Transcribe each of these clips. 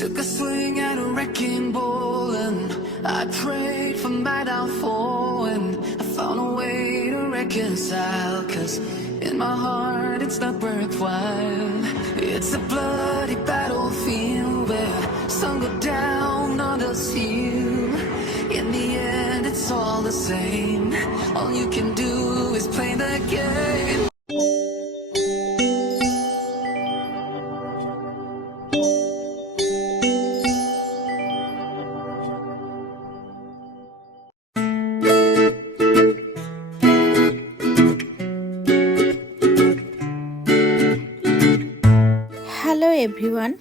Took a swing at a wrecking ball and I prayed for my downfall, and I found a way to reconcile, 'cause in my heart it's not worthwhile. It's a bloody battlefield where some go down, others heal. In the end it's all the same. All you can do is play the game. Hello everyone,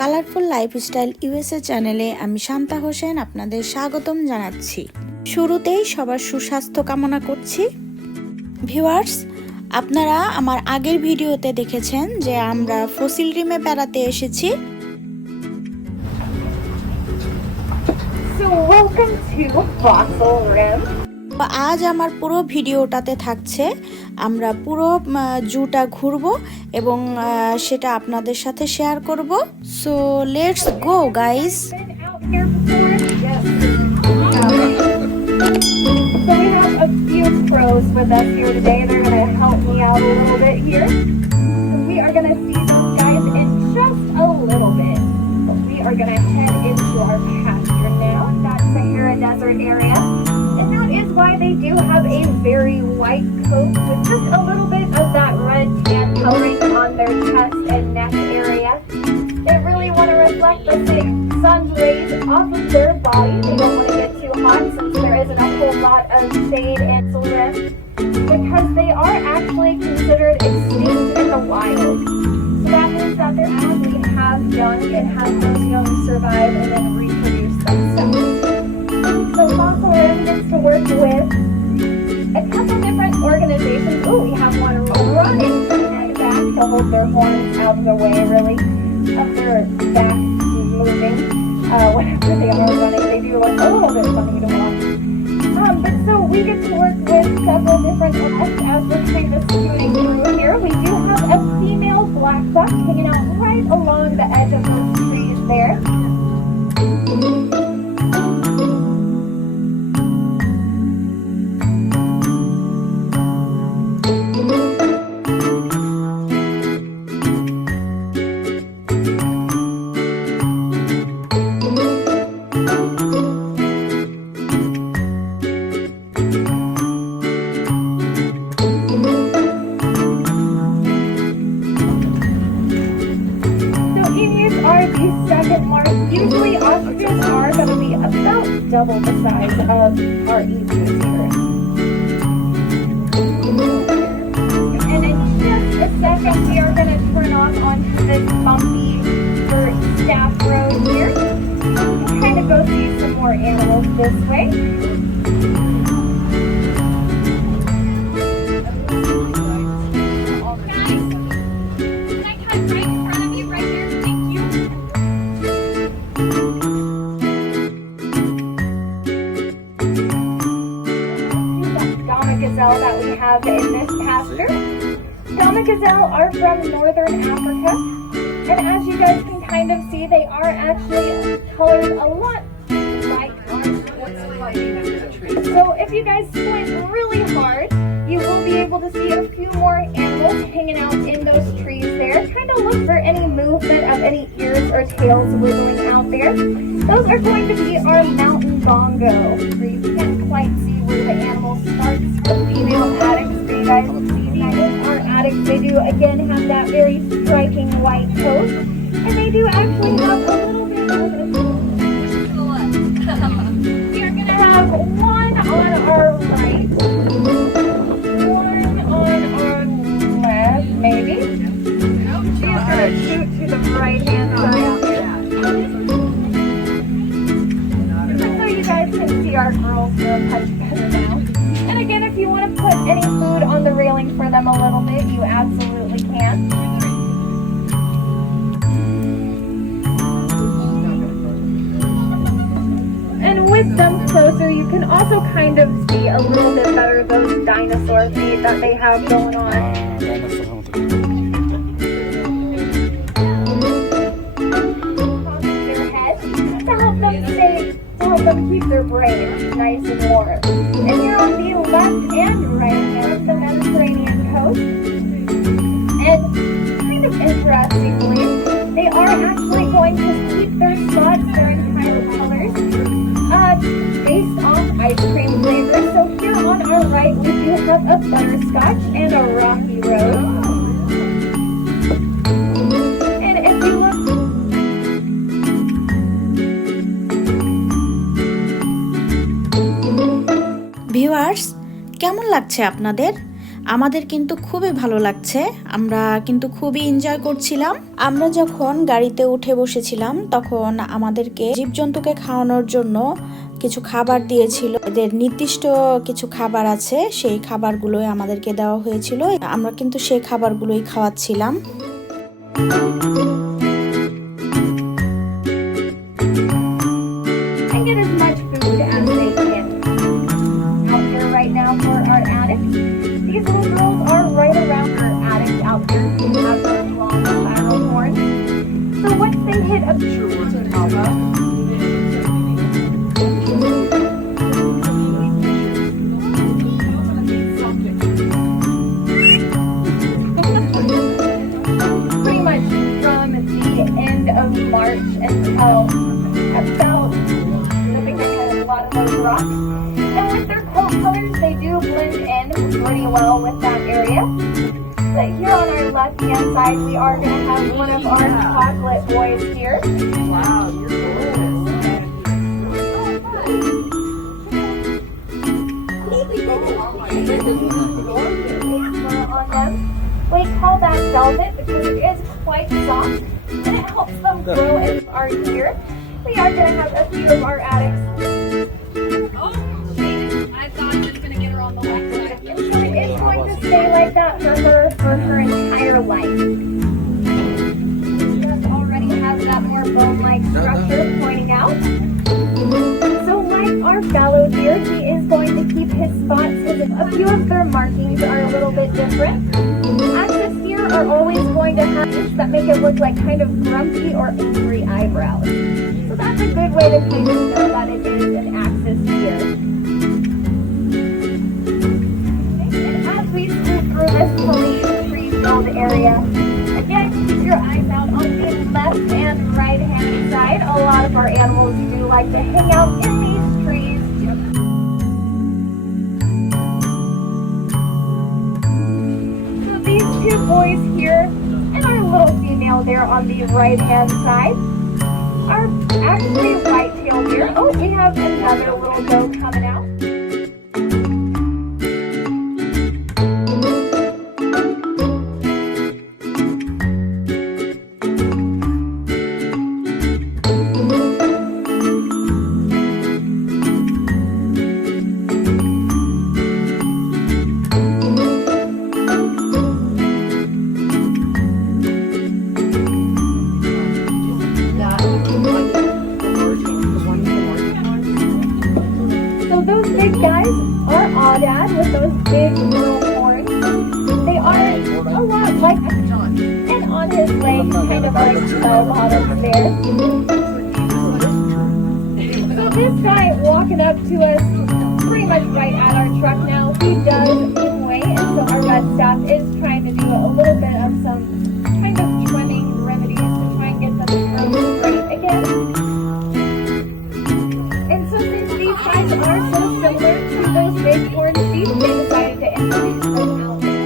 colourful lifestyle USA চ্যানেলে আমি শান্তা হোসেন আপনাদের স্বাগতম জানাচ্ছি। শুরুতেই সবার সুস্বাস্থ্য কামনা করছি। ভিউয়ার্স, আপনারা আমার আগের ভিডিওতে দেখেছেন যে আমরা ফসিল রিমে বেড়াতে এসেছি। So welcome to Fossil Rim. আজ আমার পুরো ভিডিওটাতে থাকছে আমরা পুরো জুটা ঘুরবো এবং সেটা আপনাদের সাথে শেয়ার করব। So let's go guys. So we have a few pros with us here today. They're going to help me out a little bit here. We are going to see these guys in just a little bit. But we are going to head into our pasture now. That's Sahara Desert area. And that is why they do have a very white coat with just a little bit of that red tan coloring on their chest and neck area. They really want to reflect the sun's rays off of their body. They don't want to get too hot since there isn't a whole lot of shade and sun, because they are actually considered extinct in the wild. So that means that they're actually have young and have those young survive and then reproduce themselves. So Fossil Rim gets to work with a couple different organizations. Oh, we have one running right back to hold their horns out of the way, really, of their back moving. Whenever they are running, they do look a little bit funny to watch. But so we get to work with several different pets as we're kind of scooting through here. We do have a female black buck hanging out right along the edge of those trees there. Usually ostriches are going to be about double the size of our emus here. And in just a second, we are going to turn off onto this bumpy dirt staff road here and kind of go see some more animals this way. That we have in this pasture. Dama gazelle are from northern Africa, and as you guys can kind of see, they are actually colored a lot like ours. So if you guys squint really hard, you will be able to see a few more animals hanging out in those trees there. Kind of look for any movement of any ears or tails wiggling out there. Those are going to be our mountain bongo. You can't quite see where the animal starts. The female addicts, so you guys see these are addicts. They do again have that very striking white coat, and they do actually have a little bit of a we are going to have one on our right, one on our left, maybe. She's going to shoot to the right hand side. So you guys can see our girls do a touch better now. And again, if you want to put any food on the railing for them a little bit, you absolutely can. And with them closer, you can also kind of see a little bit better those dinosaur feet that they have going on. help them keep their brain nice and warm. And here on the left and right hand, the Mediterranean coast. And kind of interestingly, they are actually going to keep their spots, their entire colors, based off ice cream flavor. So here on our right, we do have a butterscotch and a rocky road. And if you look, viewers, কেমন লাগছে আপনাদের? আমাদের কিন্তু খুবই ভালো লাগছে, আমরা কিন্তু খুবই এনজয় করছিলাম। আমরা যখন গাড়িতে উঠে বসেছিলাম তখন আমাদেরকে জীবজন্তুকে খাওয়ানোর জন্য কিছু খাবার দিয়েছিল। এদের নির্দিষ্ট কিছু খাবার আছে, সেই খাবারগুলোই আমাদেরকে দেওয়া হয়েছিল। আমরা কিন্তু সেই খাবারগুলোই খাওয়াচ্ছিলাম। and get as much food as they can. Out here right now for our addicts. These little girls are right around our addicts out there who have those long spiral horns. So once they hit a pretty much from the end of March until about, I think they had a lot of those rocks. And with their coat colors, they do blend in pretty well with that area. But here on our left-hand side, we are going to have one of our chocolate boys here. Wow, you're gorgeous. On them. We call that velvet because it is quite soft and it helps them grow in our year. We are going to have a few of our addicts. I thought I was going to get her on the left side. And so it is going to stay like that for her entire life. She does already have that more bone-like structure pointing out. So like our fallow deer, he is going to keep his spots. A few of their markings are a little bit different. Axis deer are always going to have things that make it look like kind of grumpy or angry eyebrows. So that's a good way to kind of know that it is an axis deer. And as we scoot through this tree-filled area, again, keep your eyes out on the left and right-hand side. A lot of our animals do like to hang out in these trees. So these two boys here and our little female there on the right-hand side are actually white-tailed deer. Oh, we have another little doe coming out. Those big guys are aoudad with those big little horns. They are a lot like a John. And on his legs, kind of like bell bottoms there. So this guy walking up to us pretty much right at our truck now, he does give way, and so our red staff is trying to do a little bit of some kind of trimming remedies to try and get them to grow straight again. And so since these guys are so similar to those big horned sheep, they decided to introduce them out there.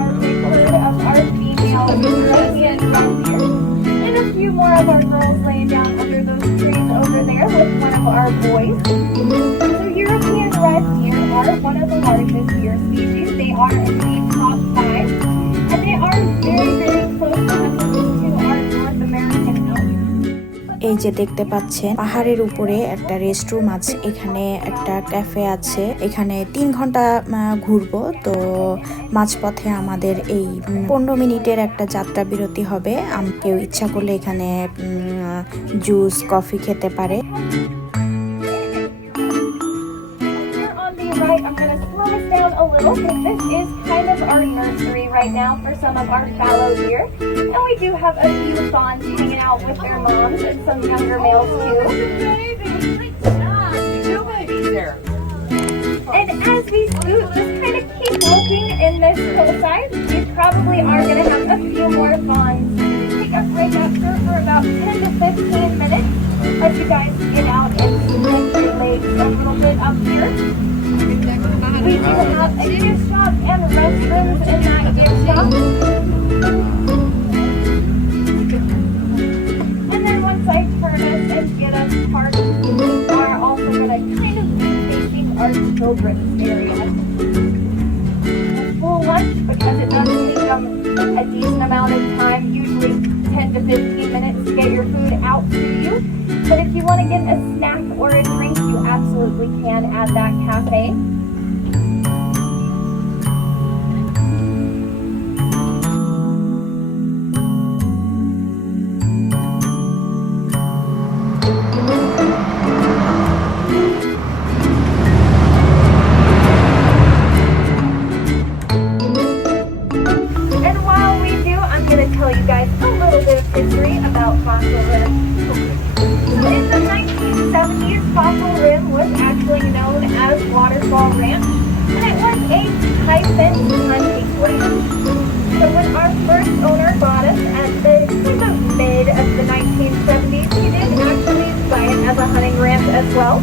Our big herd of our female European red deer, and a few more of our girls laying down under those trees over there with one of our boys. So European red deer are one of the largest deer species. They are in the top 5, and they are very, very close cousins to our North American elk. এই যে দেখতে পাচ্ছেন পাহাড়ের উপরে একটা restroom আছে, এখানে একটা ক্যাফে আছে, এখানে 3 ঘন্টা ঘুরবো। তো মাঝপথে আমাদের এই 15 মিনিটের একটা যাত্রা বিরতি হবে। কেউ ইচ্ছা করলে এখানে জুস কফি খেতে পারে। Here on the right, I'm going to slow us down a little because this is kind of our nursery right now for some of our fallow deer. And we do have a few fawns hanging out with their moms and some younger males too. Two babies there. And as we scoot, just kind of keep looking in this hillside, we probably are going to have a few more fawns. Take a break after for about 10 to 15 minutes as you guys get out and stretch your legs a little bit up here. We do have a gift shop and restrooms in that gift shop. And then once I turn us and get us parked, we are also going to kind of be facing our children's area. A full lunch, because it does take them a decent amount of time, usually 10 to 15 minutes to get your food out to you. But if you want to get a snack or a drink, you absolutely can at that cafe. History about Fossil Rim. So in the 1970s, Fossil Rim was actually known as Waterfall Ranch, and it was a high-fence hunting ranch. So when our first owner bought us at the mid of the 1970s, he did actually buy it as a hunting ranch as well.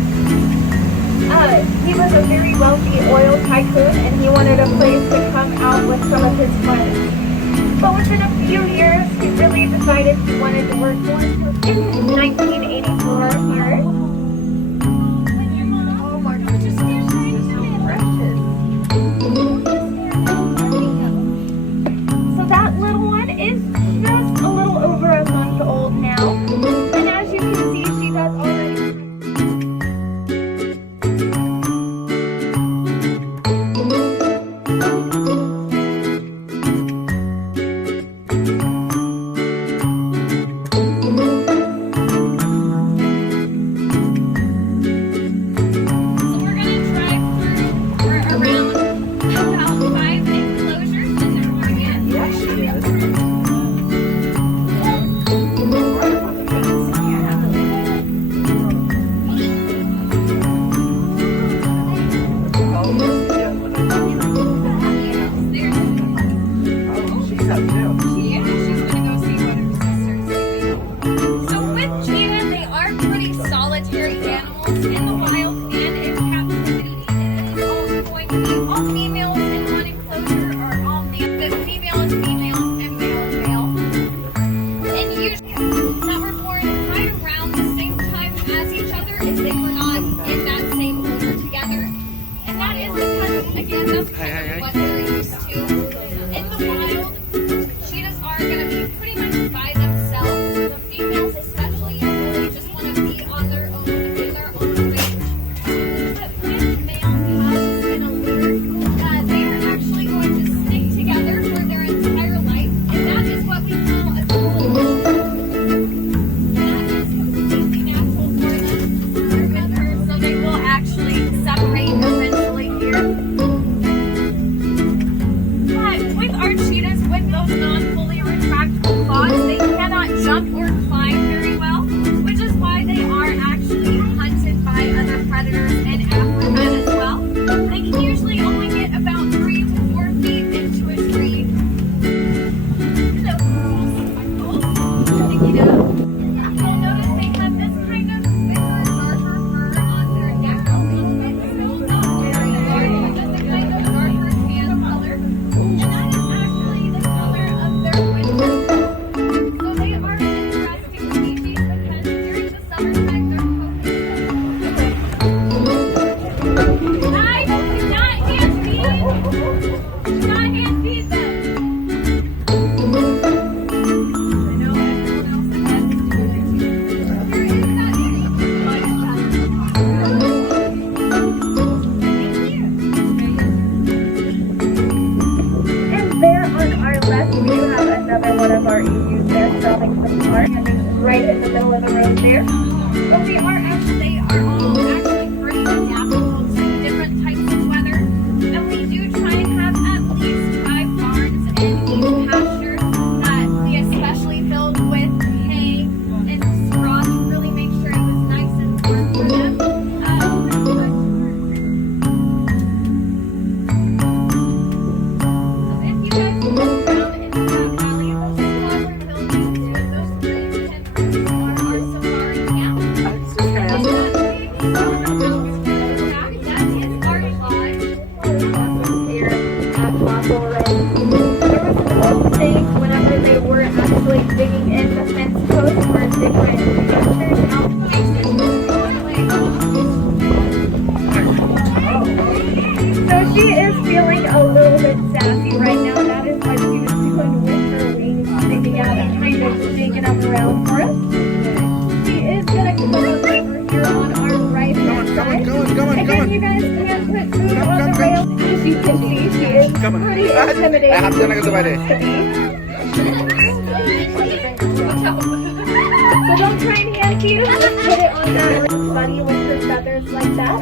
He was a very wealthy oil tycoon, and he wanted a place to come out with some of his friends. But within a few years, he really decided he wanted to work more. In 1984, here. Oh my gosh, just so precious. So that little one is just a little over a month old now. And as you can see, she does already. She is feeling a little bit sassy right now. That is what she was doing with her wings sticking out and kind of shaking them around for us. She is going to come up over here on our right hand side. Again, you guys can't put food on the rail. As you can see, she is pretty intimidating to be. So don't try and hand feed her. Just put it on that bunny with her feathers like that.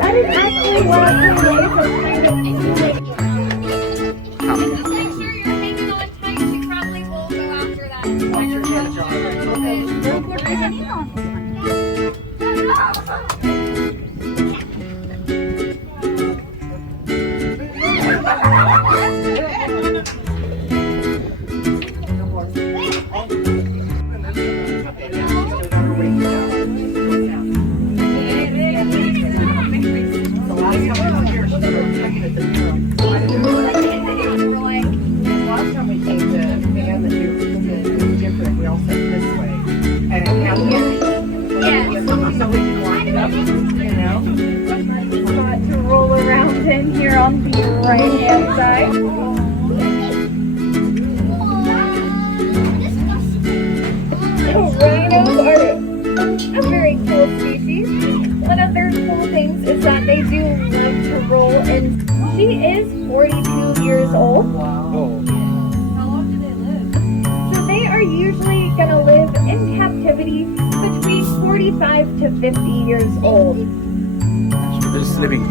That is actually one of the ways of kind of Make sure you're hanging on tight. She probably will go after that. Last time we came to Van, that you were different. We all sat this way, and it had so we can line it up, you know. got to roll around in here on the right hand side. So rhinos are a very cool species. One of their cool things is that they do love to roll, and she is 42 years old. So they are usually going to live in captivity between 45 to 50 years old. They're sleeping.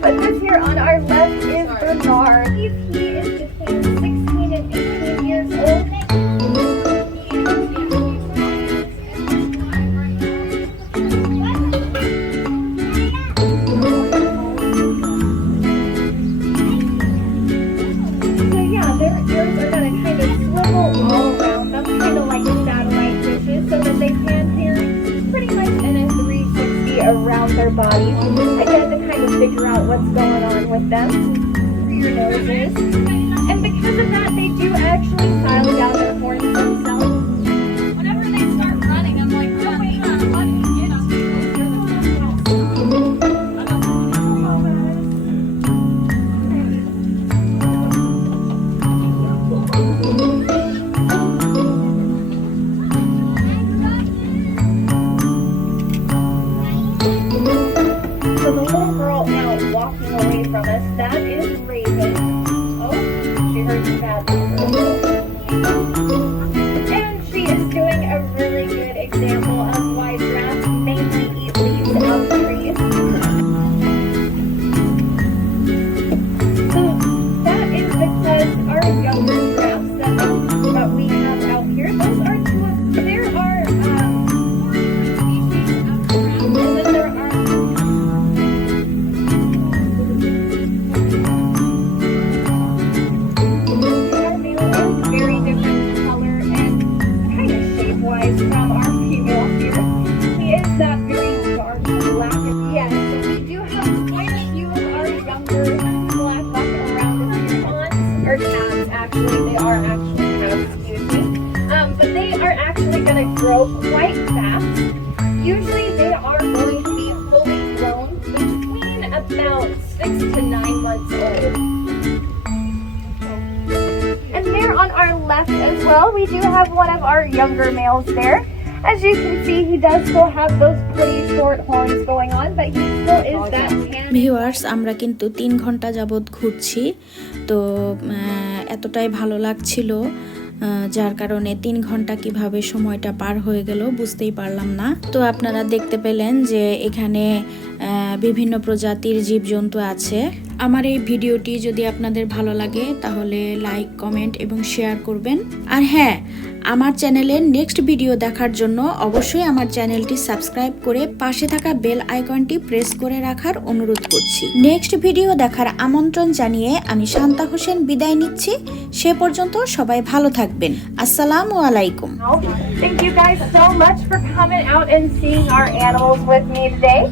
But this here on our left is Bernard. He is between 16 and 18 years old. So yeah, their ears are going to kind of swivel all around them, kind of like satellite dishes, so that they can hear pretty much in a 360 around their body. Again, to kind of figure out what's going on with them. Where your nose is. And because of that, they do actually file down their horns themselves. Whenever they start running, I'm like, no, wait, let me get up. So the little girl now walking away from us, that is Raven. Oh, she heard some bad news. And she is doing a really good example of why giraffes mainly eat leaves of trees. So that is because our younger giraffes that we have out here, those are two of, there are 4 different species of giraffes, and then there are our male is very different color and kind of shape-wise from our female here. He is that very dark black. Yes, so we do have quite a few of our younger black buck around us here. Aunts or calves, actually. They are actually calves, excuse me. But they are actually going to grow quite fast. Usually they are going to be fully grown between about 6 to 9 months old. And there on our left as well, we do have one of our younger males there. As you can see, he does still have those pretty short horns going on, but he still is that tan. Viewers, আমরা কিন্তু 3 ঘন্টা যাবত ঘুরছি, তো এতটাই ভালো লাগছিল, যার কারণে 3 ঘন্টা কিভাবে সময়টা পার হয়ে গেল বুঝতেই পারলাম না। তো আপনারা দেখতে পেলেন যে এখানে বিভিন্ন প্রজাতির জীবজন্তু আছে। আমার এই ভিডিওটি যদি আপনাদের ভালো লাগে তাহলে লাইক, কমেন্ট এবং শেয়ার করবেন। আর হ্যাঁ, আমার চ্যানেলের নেক্সট ভিডিও দেখার জন্য অবশ্যই আমার চ্যানেলটি সাবস্ক্রাইব করে পাশে থাকা বেল আইকনটি প্রেস করে রাখার অনুরোধ করছি। নেক্সট ভিডিও দেখার আমন্ত্রণ জানিয়ে আমি শান্তা হোসেন বিদায় নিচ্ছি। সে পর্যন্ত সবাই ভালো থাকবেন। আসসালামু আলাইকুম। Thank you guys so much for coming out and seeing our animals with me today.